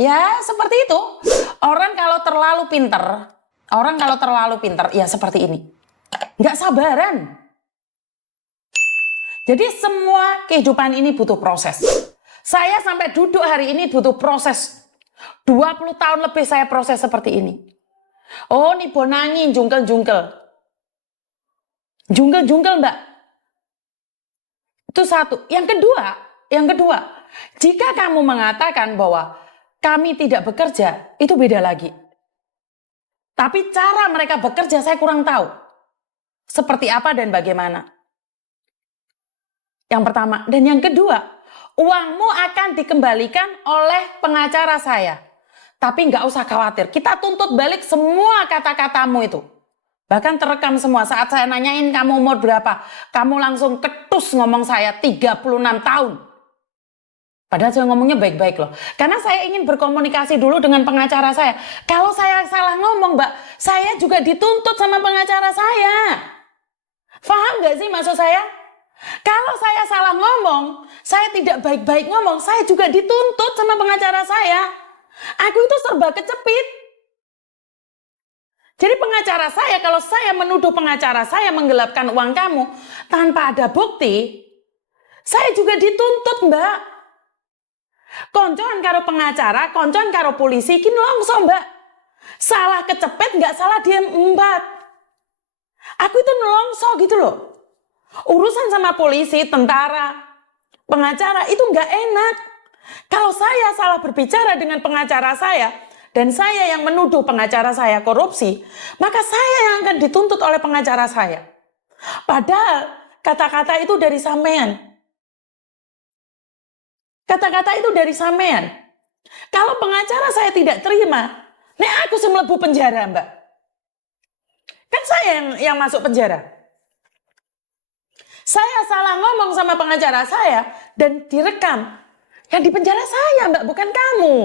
Ya, seperti itu. Orang kalau terlalu pinter, ya seperti ini. Nggak sabaran. Jadi semua kehidupan ini butuh proses. Saya sampai duduk hari ini butuh proses. 20 tahun lebih saya proses seperti ini. Oh, nih bonangi, jungkel-jungkel. Jungkel-jungkel, Mbak. Itu satu. Yang kedua, jika kamu mengatakan bahwa kami tidak bekerja, itu beda lagi. Tapi cara mereka bekerja saya kurang tahu. Seperti apa dan bagaimana. Yang pertama. Dan yang kedua, uangmu akan dikembalikan oleh pengacara saya. Tapi nggak usah khawatir, kita tuntut balik semua kata-katamu itu. Bahkan terekam semua. Saat saya nanyain kamu umur berapa, kamu langsung ketus ngomong saya 36 tahun. Padahal saya ngomongnya baik-baik loh. Karena saya ingin berkomunikasi dulu dengan pengacara saya. Kalau saya salah ngomong, Mbak, saya juga dituntut sama pengacara saya. Paham nggak sih maksud saya? Kalau saya salah ngomong, saya tidak baik-baik ngomong, saya juga dituntut sama pengacara saya. Aku itu serba kecepit. Jadi pengacara saya, kalau saya menuduh pengacara saya menggelapkan uang kamu tanpa ada bukti, saya juga dituntut, Mbak. Koncoan karo pengacara, koncoan karo polisi, kin longso, Mbak. Salah kecepet, nggak salah diem embat. Aku itu nelongso gitu loh. Urusan sama polisi, tentara, pengacara itu nggak enak. Kalau saya salah berbicara dengan pengacara saya, dan saya yang menuduh pengacara saya korupsi, maka saya yang akan dituntut oleh pengacara saya. Padahal kata-kata itu dari sampean. Kata-kata itu dari sampean. Kalau pengacara saya tidak terima, nek aku semlebu penjara, Mbak. Kan saya yang masuk penjara. Saya salah ngomong sama pengacara saya dan direkam. Yang di penjara saya, Mbak, bukan kamu.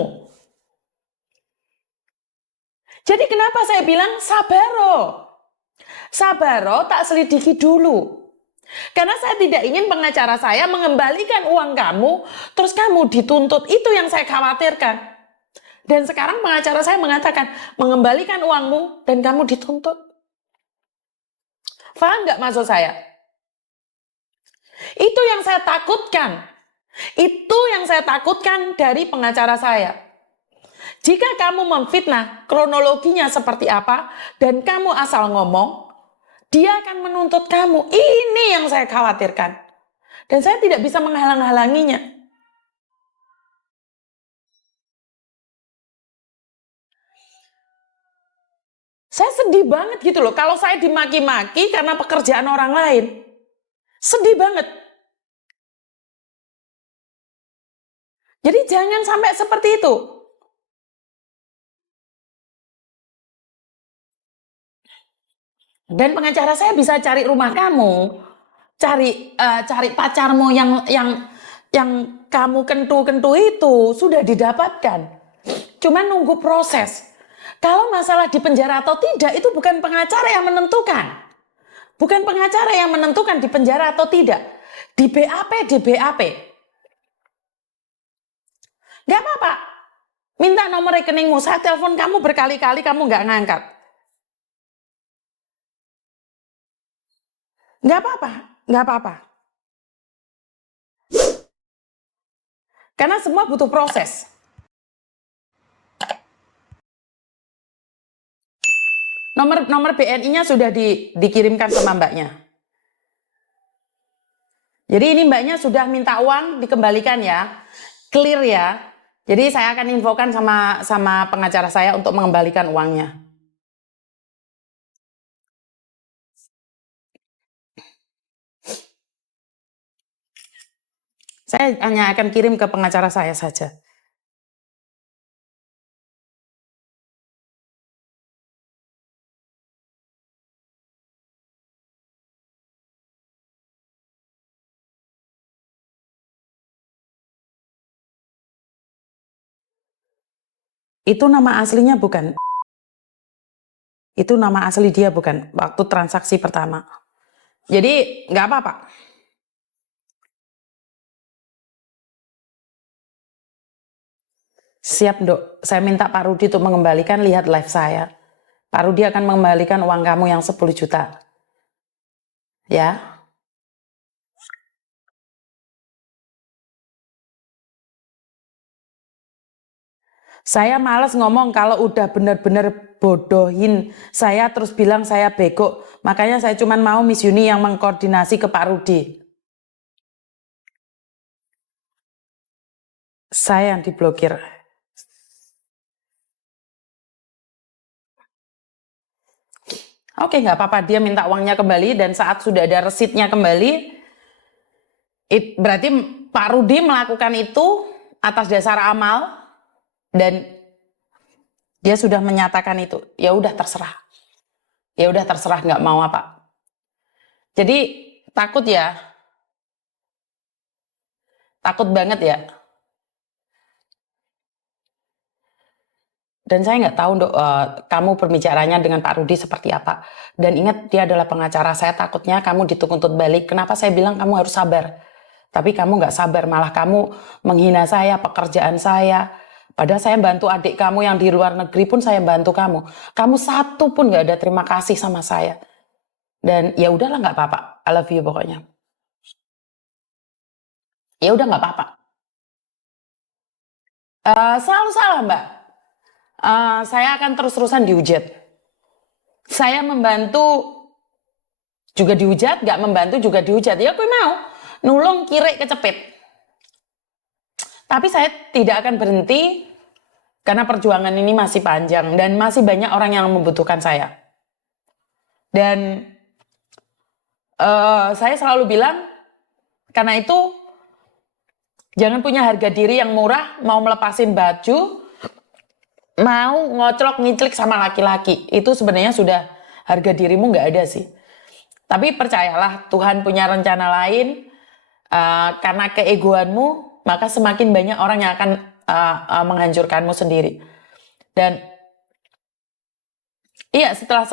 Jadi kenapa saya bilang sabaro? Sabaro tak selidiki dulu. Karena saya tidak ingin pengacara saya mengembalikan uang kamu, terus kamu dituntut. Itu yang saya khawatirkan. Dan sekarang pengacara saya mengatakan, mengembalikan uangmu dan kamu dituntut. Paham nggak maksud saya? Itu yang saya takutkan. Itu yang saya takutkan dari pengacara saya. Jika kamu memfitnah kronologinya seperti apa dan kamu asal ngomong, dia akan menuntut kamu. Ini yang saya khawatirkan. Dan saya tidak bisa menghalang-halanginya. Saya sedih banget gitu loh. Kalau saya dimaki-maki karena pekerjaan orang lain. Sedih banget. Jadi jangan sampai seperti itu. Dan pengacara saya bisa cari rumah kamu, cari pacarmu yang kamu kentu-kentu itu sudah didapatkan. Cuma nunggu proses. Kalau masalah di penjara atau tidak itu bukan pengacara yang menentukan. Bukan pengacara yang menentukan di penjara atau tidak. Di BAP. Gak apa-apa. Minta nomor rekeningmu. Saya telepon kamu berkali-kali, kamu gak ngangkat. Gak apa-apa. Karena semua butuh proses. Nomor BNI-nya sudah dikirimkan sama mbaknya. Jadi ini mbaknya sudah minta uang dikembalikan ya. Clear ya. Jadi saya akan infokan sama pengacara saya untuk mengembalikan uangnya. Saya hanya akan kirim ke pengacara saya saja. Itu nama aslinya bukan. Itu nama asli dia bukan. Waktu transaksi pertama. Jadi nggak apa-apa. Siap, Dok. Saya minta Pak Rudi untuk mengembalikan, lihat live saya. Pak Rudi akan mengembalikan uang kamu yang 10 juta. Ya. Saya males ngomong kalau udah bener-bener bodohin saya terus bilang saya bego. Makanya saya cuma mau Miss Yuni yang mengkoordinasi ke Pak Rudi. Saya yang diblokir. Oke, nggak apa-apa. Dia minta uangnya kembali dan saat sudah ada resitnya kembali, berarti Pak Rudi melakukan itu atas dasar amal dan dia sudah menyatakan itu. Ya udah terserah. Ya udah terserah, nggak mau apa. Jadi takut ya. Takut banget ya. Dan saya nggak tahu, Dok, kamu berbicaranya dengan Pak Rudi seperti apa. Dan ingat, dia adalah pengacara. Saya takutnya kamu dituntut balik. Kenapa saya bilang kamu harus sabar? Tapi kamu nggak sabar, malah kamu menghina saya, pekerjaan saya. Padahal saya bantu adik kamu yang di luar negeri pun saya bantu kamu. Kamu satu pun nggak ada terima kasih sama saya. Dan ya udahlah, nggak apa-apa. I love you pokoknya. Ya udah nggak apa-apa. Selalu salah, Mbak. Saya akan terus-terusan dihujat. Saya membantu juga dihujat, nggak membantu juga dihujat. Ya aku mau nulung kiri kecepit. Tapi saya tidak akan berhenti karena perjuangan ini masih panjang dan masih banyak orang yang membutuhkan saya. Dan saya selalu bilang, karena itu jangan punya harga diri yang murah, mau melepasin baju, mau ngoclok ngiclik sama laki-laki. Itu sebenarnya sudah harga dirimu nggak ada sih. Tapi percayalah, Tuhan punya rencana lain. Karena keegoanmu, maka semakin banyak orang yang akan menghancurkanmu sendiri. Dan iya, setelah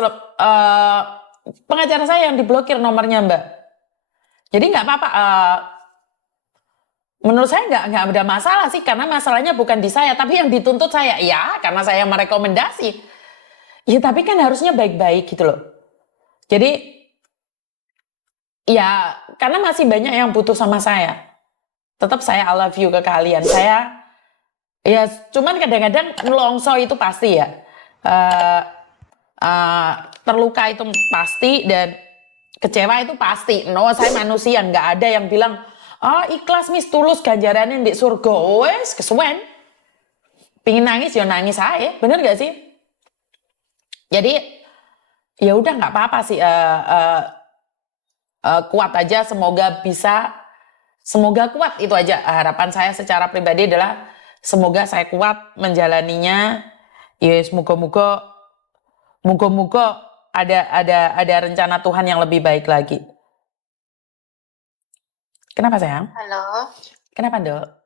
pengacara saya yang diblokir nomornya, Mbak. Jadi nggak apa-apa. Menurut saya nggak ada masalah sih, karena masalahnya bukan di saya, tapi yang dituntut saya. Ya, karena saya merekomendasi. Ya, tapi kan harusnya baik-baik gitu loh. Jadi, ya, karena masih banyak yang butuh sama saya. Tetap saya I love you ke kalian. Saya, ya, cuman kadang-kadang nelongso itu pasti ya. Terluka itu pasti dan kecewa itu pasti. No, saya manusia, nggak ada yang bilang, ikhlas mis tulus ganjarannya di surga. Wes kesuwen. Pingin nangis ya nangis aja, bener gak sih? Jadi ya udah nggak apa-apa sih. Kuat aja, semoga kuat, itu aja harapan saya secara pribadi adalah semoga saya kuat menjalaninya. Ya moga-moga ada rencana Tuhan yang lebih baik lagi. Kenapa sayang? Halo. Kenapa, Dok?